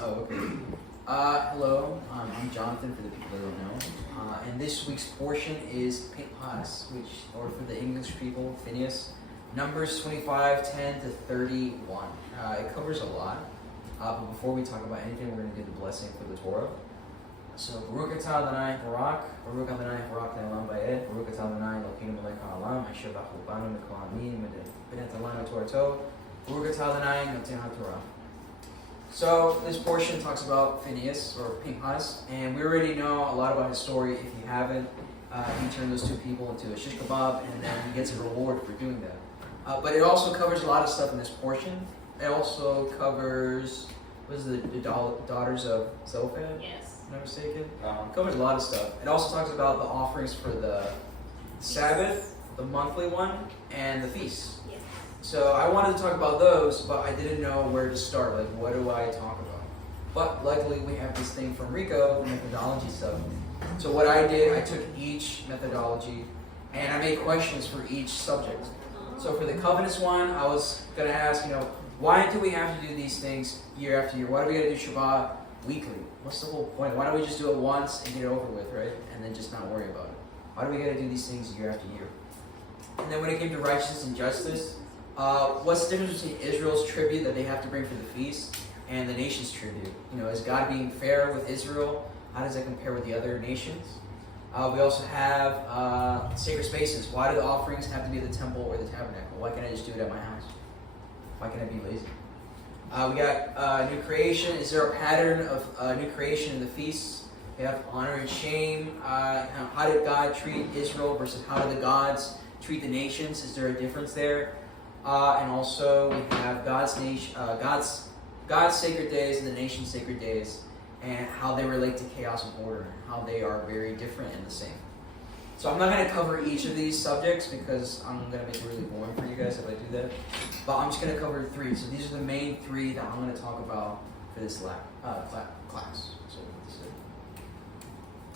Oh, okay. Hello, I'm Jonathan for the people that don't know. And this week's portion is Pinchas, or for the English people, Phineas. Numbers 25:10 to 31. It covers a lot. But before we talk about anything, we're going to do the blessing for the Torah. So, Roca Eterna, Barak, Roca Eterna, Barak Ne'elam Ba'ed, Roca Eterna, Elokeinu melech ha'olam, Asher b'churbanu mikol ha'amim, v'natan lanu Torah, Roca Eterna, Noten ha'Torah. So this portion talks about Phineas, or Pinchas, and we already know a lot about his story. If you haven't, he turned those two people into a shish kebab, and then he gets a reward for doing that. But it also covers a lot of stuff in this portion. It also covers, what is it, the daughters of Zelophehad? Yes. If I'm not mistaken. It covers a lot of stuff. It also talks about the offerings for the Sabbath, the monthly one, and the feasts. So I wanted to talk about those, but I didn't know where to start. Like, what do I talk about? But luckily, we have this thing from Rico, the methodology stuff. So what I did, I took each methodology, and I made questions for each subject. So for the covenants one, I was going to ask, why do we have to do these things year after year? Why do we got to do Shabbat weekly? What's the whole point? Why don't we just do it once and get it over with, right? And then just not worry about it. Why do we got to do these things year after year? And then when it came to righteousness and justice, what's the difference between Israel's tribute that they have to bring for the feast and the nation's tribute? Is God being fair with Israel? How does that compare with the other nations? We also have sacred spaces. Why do the offerings have to be at the temple or the tabernacle? Why can't I just do it at my house? Why can't I be lazy? We got new creation. Is there a pattern of new creation in the feasts? We have honor and shame. How did God treat Israel versus how did the gods treat the nations? Is there a difference there? And also we have God's sacred days and the nation's sacred days, and how they relate to chaos and order, and how they are very different and the same. So I'm not going to cover each of these subjects because I'm going to make it really boring for you guys if I do that. But I'm just going to cover three. So these are the main three that I'm going to talk about for this class.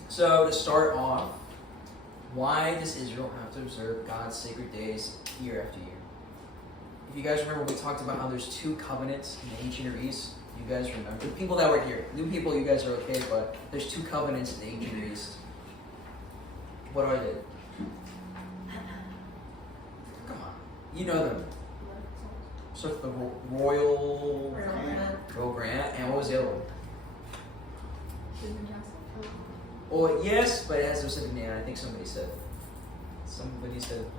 So to start off, why does Israel have to observe God's sacred days year after year? If you guys remember, we talked about how there's two covenants in the ancient Near East. You guys remember? The people that were here. New people, you guys are okay, but there's two covenants in the ancient Near East. What are they? Come on. You know them. So it's the Royal Grant. And what was the other one? Oh, yes, but it has a specific name. I think somebody said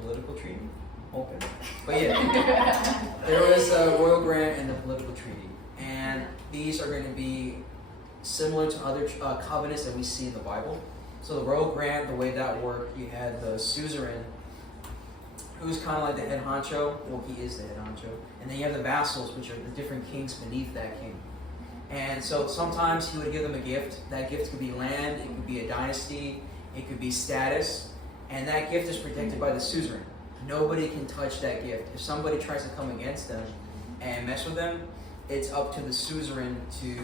political treaty. Open. But yeah, there was a Royal Grant and the political treaty. And these are going to be similar to other covenants that we see in the Bible. So the Royal Grant, the way that worked, you had the suzerain, who's kind of like the head honcho. Well, he is the head honcho. And then you have the vassals, which are the different kings beneath that king. And so sometimes he would give them a gift. That gift could be land, it could be a dynasty, it could be status. And that gift is protected by the suzerain. Nobody can touch that gift. If somebody tries to come against them and mess with them, it's up to the suzerain to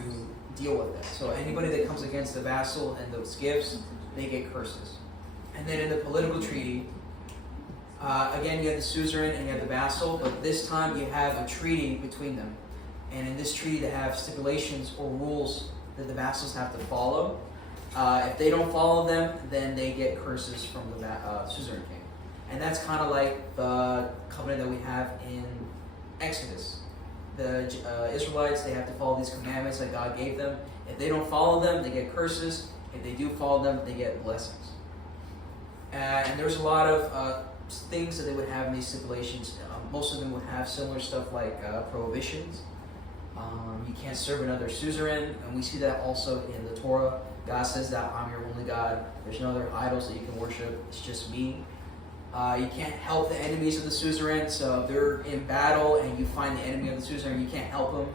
deal with that. So anybody that comes against the vassal and those gifts, they get curses. And then in the political treaty, again, you have the suzerain and you have the vassal, but this time you have a treaty between them. And in this treaty, they have stipulations or rules that the vassals have to follow. If they don't follow them, then they get curses from the suzerain king. And that's kind of like the covenant that we have in Exodus. The Israelites, they have to follow these commandments that God gave them. If they don't follow them, they get curses. If they do follow them, they get blessings. And there's a lot of things that they would have in these stipulations. Most of them would have similar stuff like prohibitions. You can't serve another suzerain. And we see that also in the Torah. God says that I'm your only God. There's no other idols that you can worship. It's just me. You can't help the enemies of the suzerain, so if they're in battle and you find the enemy of the suzerain, you can't help them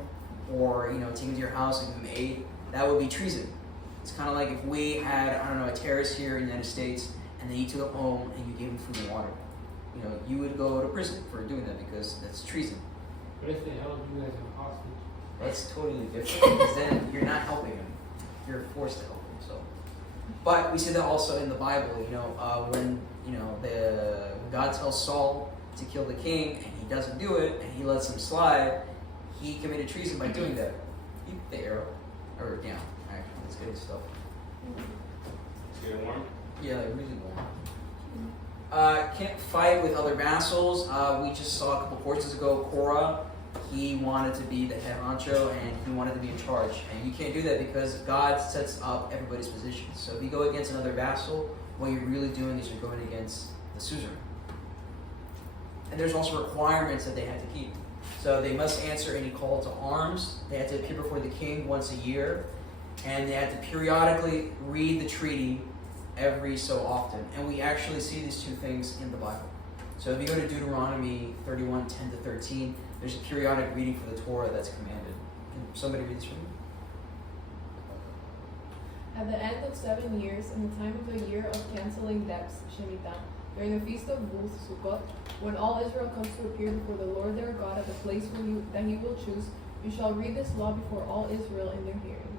or take them to your house and give them aid. That would be treason. It's kind of like if we had, a terrorist here in the United States and then you took them home and you gave them food and water. You would go to prison for doing that because that's treason. But if they held you as a hostage? That's totally different because then you're not helping them. You're forced to help them. So, but we see that also in the Bible, when God tells Saul to kill the king and he doesn't do it and he lets him slide, he committed treason by doing that. The arrow. Or down, actually. It's getting stuff. It's getting warm? Yeah, like really warm. Can't fight with other vassals. We just saw a couple courses ago, Korah, he wanted to be the head honcho and he wanted to be in charge. And you can't do that because God sets up everybody's positions. So if you go against another vassal, what you're really doing is you're going against the suzerain. And there's also requirements that they have to keep. So they must answer any call to arms. They have to appear before the king once a year. And they have to periodically read the treaty every so often. And we actually see these two things in the Bible. So if you go to Deuteronomy 31, 10 to 13, there's a periodic reading for the Torah that's commanded. Can somebody read this for me? At the end of 7 years, in the time of the year of canceling debts, Shemitah, during the feast of Booths, Sukkot, when all Israel comes to appear before the Lord their God at the place that he will choose, you shall read this law before all Israel in their hearing.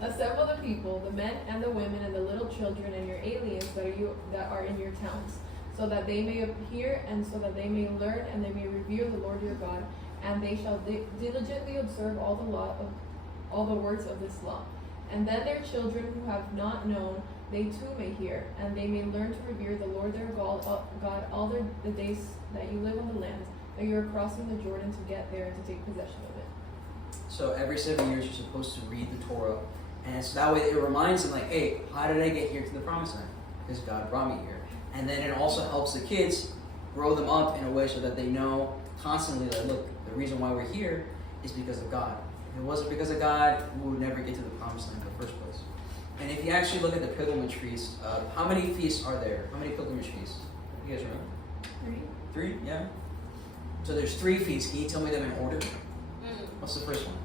Assemble the people, the men and the women and the little children and your aliens that are in your towns, so that they may appear and so that they may learn and they may revere the Lord your God, and they shall diligently observe all the words of this law. And then their children who have not known, they too may hear, and they may learn to revere the Lord their God all the days that you live on the land, that you are crossing the Jordan to get there and to take possession of it. So every 7 years you're supposed to read the Torah. And so that way it reminds them like, hey, how did I get here to the promised land? Because God brought me here. And then it also helps the kids grow them up in a way so that they know constantly that, look, the reason why we're here is because of God. If it wasn't because of God, we would never get to the promised land in the first place. And if you actually look at the pilgrimage feast, how many feasts are there? How many pilgrimage feasts? You guys remember? 3? Yeah? So there's 3 feasts. Can you tell me them in order? What's the first one?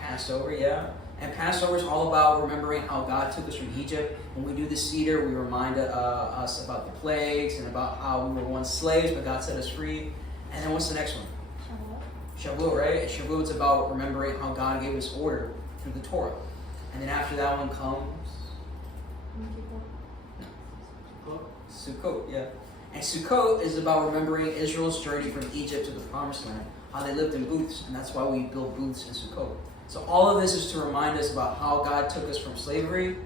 Passover, yeah. And Passover is all about remembering how God took us from Egypt. When we do the Seder, we remind us about the plagues and about how we were once slaves, but God set us free. And then what's the next one? Shavuot, right? Shavuot's about remembering how God gave us order through the Torah. And then after that one comes Sukkot, yeah. And Sukkot is about remembering Israel's journey from Egypt to the Promised Land, how they lived in booths, and that's why we build booths in Sukkot. So all of this is to remind us about how God took us from slavery,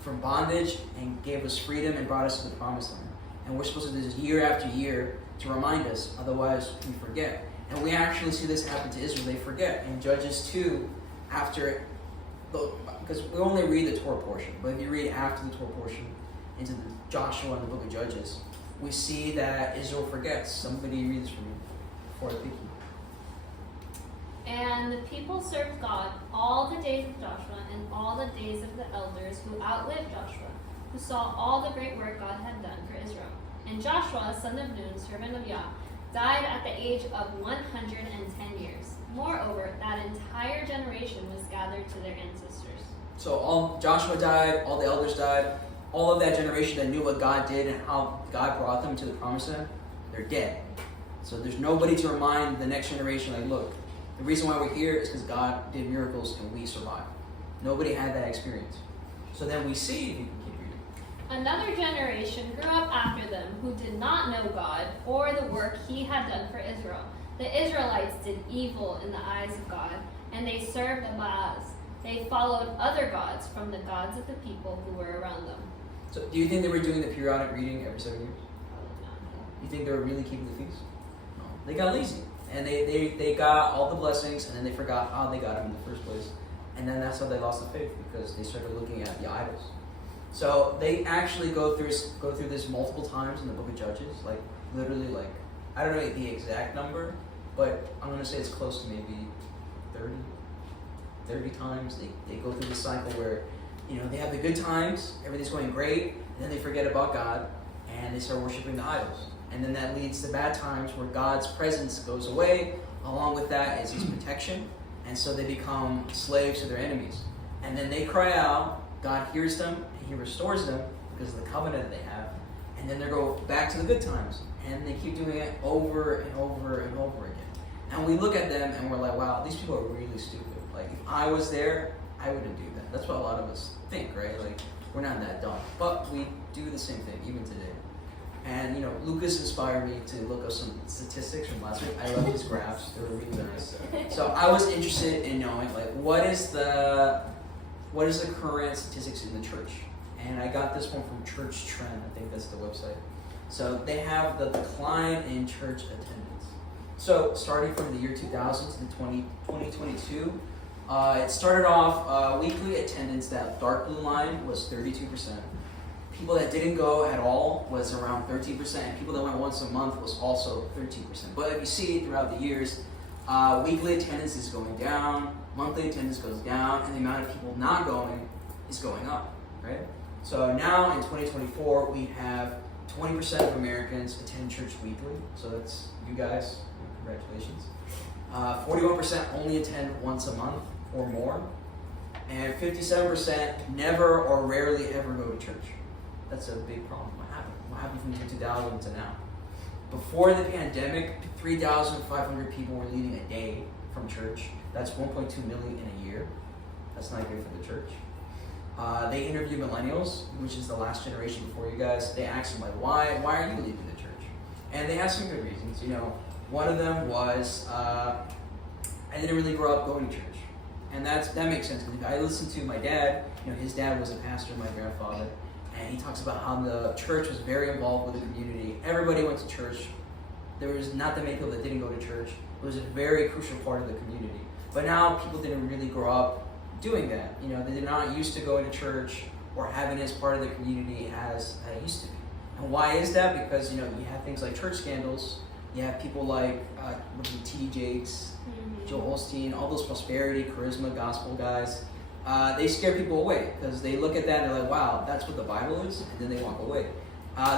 from bondage, and gave us freedom and brought us to the Promised Land. And we're supposed to do this year after year to remind us, otherwise we forget. And we actually see this happen to Israel. They forget. In Judges 2, because we only read the Torah portion, but if you read after the Torah portion into the Joshua and the book of Judges, we see that Israel forgets. Somebody read this for me before I pick you. And the people served God all the days of Joshua and all the days of the elders who outlived Joshua, who saw all the great work God had done for Israel. And Joshua, son of Nun, servant of Yah, died at the age of 110 years. Moreover, that entire generation was gathered to their ancestors. So all Joshua died, all the elders died, all of that generation that knew what God did and how God brought them to the promised land, they're dead. So there's nobody to remind the next generation, like, look, the reason why we're here is because God did miracles and we survived. Nobody had that experience. So then we see, if you can keep reading. Another generation grew up after them who did not know God or the work he had done for Israel. The Israelites did evil in the eyes of God, and they served the Baals. They followed other gods from the gods of the people who were around them. So do you think they were doing the periodic reading every 7 years? Probably not. You think they were really keeping the feast? No. They got lazy. And they got all the blessings, and then they forgot how they got them in the first place. And then that's how they lost the faith, because they started looking at the idols. So they actually go through this multiple times in the book of Judges, like literally, like, I don't know the exact number, but I'm going to say it's close to maybe 30 times. They go through this cycle where, they have the good times, everything's going great, and then they forget about God, and they start worshiping the idols. And then that leads to bad times where God's presence goes away. Along with that is his protection. And so they become slaves to their enemies. And then they cry out, God hears them, and he restores them because of the covenant that they have. And then they go back to the good times. And they keep doing it over and over and over again. And we look at them and we're like, wow, these people are really stupid. Like, if I was there, I wouldn't do that. That's what a lot of us think, right? Like, we're not that dumb. But we do the same thing, even today. And Lucas inspired me to look up some statistics from last week. I love his graphs; they were really nice. So I was interested in knowing what is the current statistics in the church. And I got this one from Church Trend. I think that's the website. So they have the decline in church attendance. So starting from the year 2000 to 2022, it started off weekly attendance. That dark blue line was 32%. People that didn't go at all was around 13%, and people that went once a month was also 13%. But if you see throughout the years, weekly attendance is going down, monthly attendance goes down, and the amount of people not going is going up, right? So now in 2024, we have 20% of Americans attend church weekly. So that's you guys, congratulations. 41% only attend once a month or more, and 57% never or rarely ever go to church. That's a big problem. What happened from the year 2000 to now? Before the pandemic, 3,500 people were leaving a day from church. That's 1.2 million in a year. That's not good for the church. They interviewed millennials, which is the last generation before you guys. They asked them why are you leaving the church? And they had some good reasons. One of them was I didn't really grow up going to church, and that makes sense. I listened to my dad. His dad was a pastor, my grandfather. And he talks about how the church was very involved with the community. Everybody went to church. There was not that many people that didn't go to church. It was a very crucial part of the community. But now people didn't really grow up doing that. They did not used to going to church or having it as part of the community as it used to be. And why is that? Because you have things like church scandals. You have people like T.D. Jakes, Joel Osteen, all those prosperity, charisma, gospel guys. They scare people away because they look at that and they're like, wow, that's what the Bible is, and then they walk away.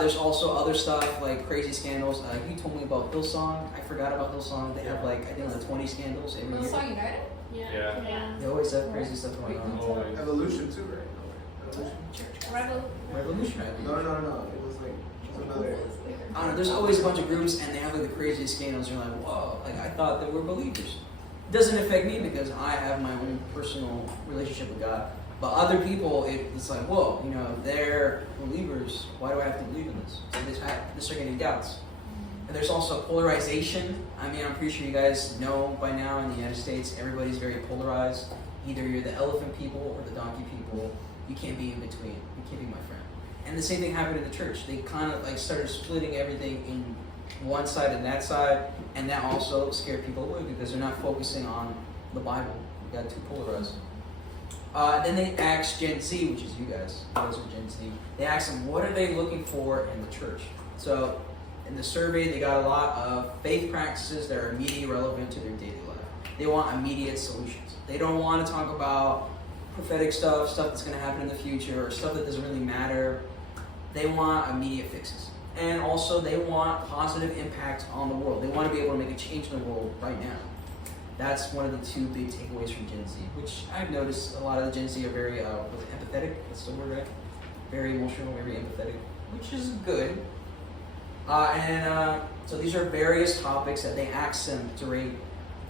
There's also other stuff like crazy scandals. You told me about Hillsong. I forgot about Hillsong. They have I think 20 scandals every year. Hillsong United? Yeah. They always have crazy stuff going on. Always. Evolution too, right? Evolution. Revolution. No. It was another. I don't know. There's always a bunch of groups and they have the craziest scandals. You're like, whoa! I thought that we're believers. It doesn't affect me because I have my own personal relationship with God. But other people, it's like, whoa, they're believers. Why do I have to believe in this? So they start getting doubts. And there's also polarization. I'm pretty sure you guys know by now in the United States, everybody's very polarized. Either you're the elephant people or the donkey people. You can't be in between. You can't be my friend. And the same thing happened in the church. They kind of started splitting everything in one side and that side, and that also scared people away because they're not focusing on the Bible. We got too polarized. Then they asked Gen Z, which is you guys. You guys are Gen Z. They asked them, what are they looking for in the church? So in the survey, they got a lot of faith practices that are immediately relevant to their daily life. They want immediate solutions. They don't want to talk about prophetic stuff that's going to happen in the future, or stuff that doesn't really matter. They want immediate fixes. And also, they want positive impact on the world. They want to be able to make a change in the world right now. That's one of the two big takeaways from Gen Z, which I've noticed a lot of the Gen Z are very empathetic. That's the word, right? Very emotional, very empathetic, which is good. So these are various topics that they asked them to rate,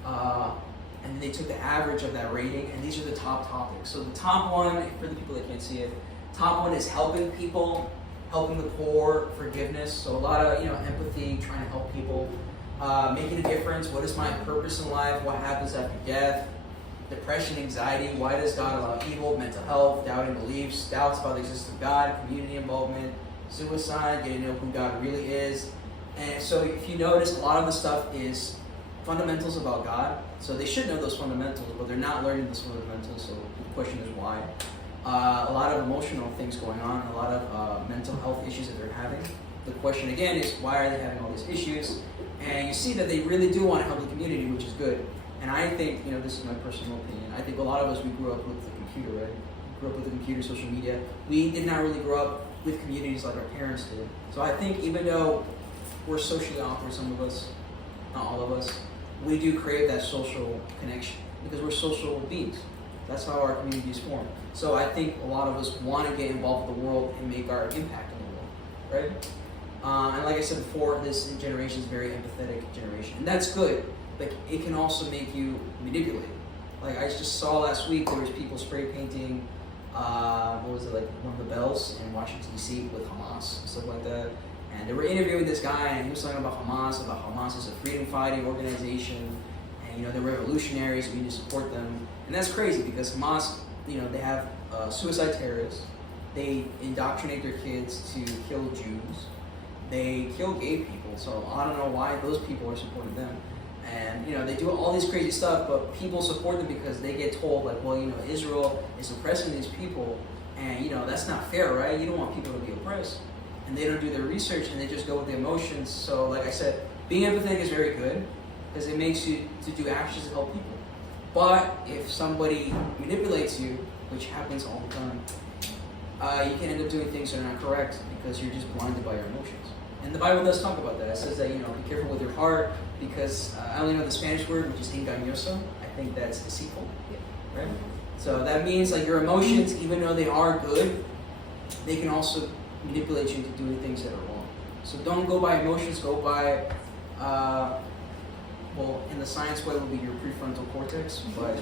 and they took the average of that rating, and these are the top topics. So the top one, for the people that can't see it, top one is helping people, helping the poor, forgiveness. So a lot of empathy, trying to help people, making a difference. What is my purpose in life? What happens after death? Depression, anxiety. Why does God allow evil? Mental health, doubting beliefs, doubts about the existence of God, community involvement, suicide, getting to know who God really is. And so if you notice, a lot of the stuff is fundamentals about God. So they should know those fundamentals, but they're not learning those fundamentals. So the question is why. A lot of emotional things going on, a lot of mental health issues that they're having. The question again is, why are they having all these issues? And you see that they really do want to help the community, which is good. And I think, this is my personal opinion, I think a lot of us, we grew up with the computer, right? We grew up with the computer, social media. We did not really grow up with communities like our parents did. So I think even though we're socially awkward, some of us, not all of us, we do crave that social connection because we're social beings. That's how our communities form. So I think a lot of us want to get involved with the world and make our impact in the world, right? And like I said before, this generation is a very empathetic generation. And that's good, but it can also make you manipulated. Like I just saw last week, there was people spray painting, one of the bells in Washington, D.C. with Hamas and stuff like that. And they were interviewing this guy, and he was talking about Hamas is a freedom-fighting organization, and they're revolutionaries. We need to support them. And that's crazy because Hamas, they have suicide terrorists. They indoctrinate their kids to kill Jews. They kill gay people. So I don't know why those people are supporting them. And they do all these crazy stuff, but people support them because they get told like, well, Israel is oppressing these people, and that's not fair, right? You don't want people to be oppressed. And they don't do their research, and they just go with the emotions. So like I said, being empathetic is very good because it makes you to do actions to help people. But if somebody manipulates you, which happens all the time, you can end up doing things that are not correct because you're just blinded by your emotions. And the Bible does talk about that. It says that, be careful with your heart because I only know the Spanish word, which is engañoso. I think that's deceitful, right? So that means like your emotions, even though they are good, they can also manipulate you into doing things that are wrong. So don't go by emotions, go by, well, in the science way it will be your prefrontal cortex, but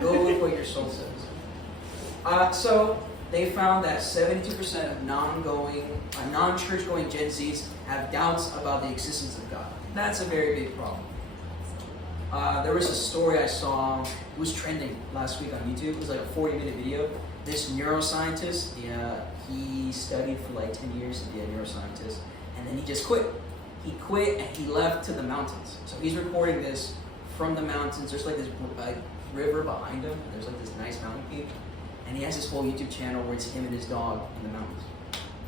go with what your soul says. So they found that 72% of non-church going Gen Zs have doubts about the existence of God. That's a very big problem. There was a story I saw, it was trending last week on YouTube. It was like a 40-minute video. This neuroscientist, he studied for like 10 years to be a neuroscientist, and then he just quit. He quit and he left to the mountains. So he's recording this from the mountains. There's like this river behind him. There's like this nice mountain peak. And he has this whole YouTube channel where it's him and his dog in the mountains.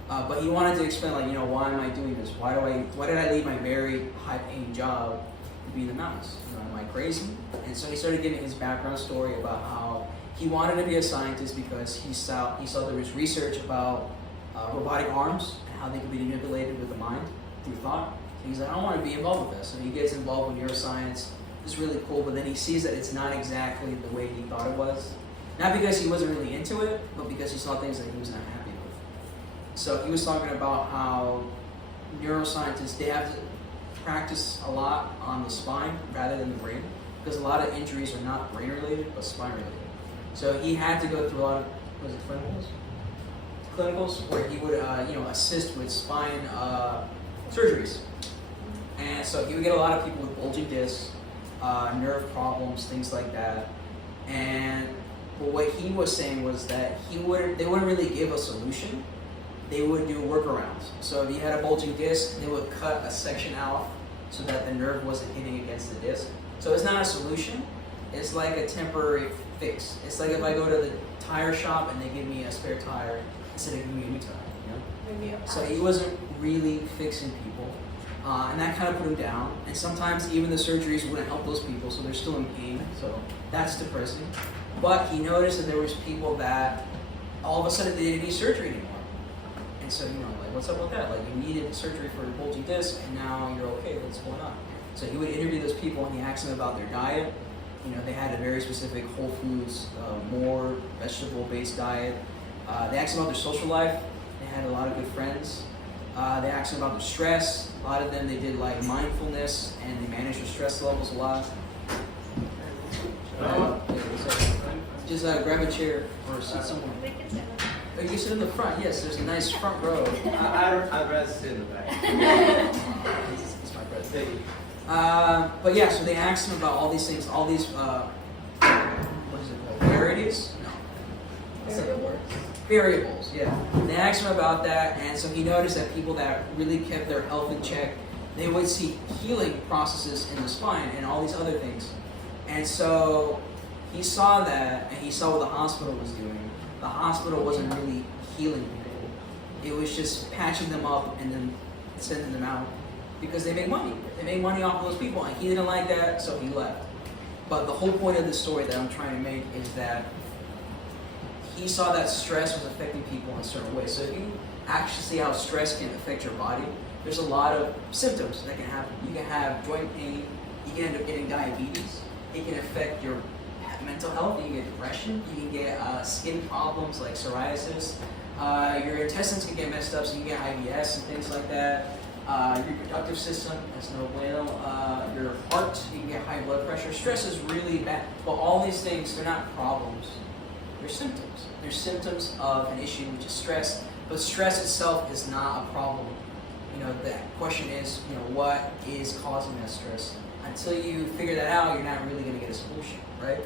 But he wanted to explain, like, why am I doing this? Why did I leave my very high-paying job to be in the mountains? Am I crazy? And so he started giving his background story about how he wanted to be a scientist because he saw there was research about robotic arms and how they could be manipulated with the mind through thought. So he's like, I don't want to be involved with this. So he gets involved with neuroscience. It's really cool, but then he sees that it's not exactly the way he thought it was. Not because he wasn't really into it, but because he saw things that he was not happy with. So he was talking about how neuroscientists, they have to practice a lot on the spine rather than the brain, because a lot of injuries are not brain related, but spine related. So he had to go through a lot of, clinicals where he would, assist with spine surgeries. And so he would get a lot of people with bulging discs, nerve problems, things like that. But what he was saying was that they wouldn't really give a solution. They would do workarounds. So if you had a bulging disc, they would cut a section out so that the nerve wasn't hitting against the disc. So it's not a solution. It's like a temporary fix. It's like if I go to the tire shop and they give me a spare tire instead of giving me a new tire. So he wasn't really fixing people. And that kind of put him down. And sometimes even the surgeries wouldn't help those people, so they're still in pain. So that's depressing. But he noticed that there was people that all of a sudden they didn't need surgery anymore. And so, like, what's up with that? Like, you needed surgery for a bulging disc, and now you're okay. What's going on? So he would interview those people, and he asked them about their diet. They had a very specific whole foods, more vegetable-based diet. They asked them about their social life. They had a lot of good friends. They asked them about their stress. A lot of them, they did like mindfulness, and they managed their stress levels a lot. Just grab a chair or sit somewhere. Oh, you can sit in the front. Yes, there's a nice front row. I'd rather sit in the back. It's my brother. But yeah, so they asked him about all these things, all these, what is it called? Varieties? No. Variables, yeah. They asked him about that, and so he noticed that people that really kept their health in check, they would see healing processes in the spine and all these other things. And so he saw that, and he saw what the hospital was doing. The hospital wasn't really healing people. It was just patching them up and then sending them out because they made money. They made money off of those people, and he didn't like that, so he left. But the whole point of the story that I'm trying to make is that he saw that stress was affecting people in a certain way. So if you actually see how stress can affect your body, there's a lot of symptoms that can happen. You can have joint pain. You can end up getting diabetes. It can affect your mental health. You can get depression. You can get skin problems like psoriasis. Your intestines can get messed up, so you can get IBS and things like that. Your reproductive system, that's no bueno. Your heart, you can get high blood pressure. Stress is really bad. But all these things, they're not problems. They're symptoms. They're symptoms of an issue, which is stress. But stress itself is not a problem. the question is, what is causing that stress? Until you figure that out, you're not really going to get a solution, right?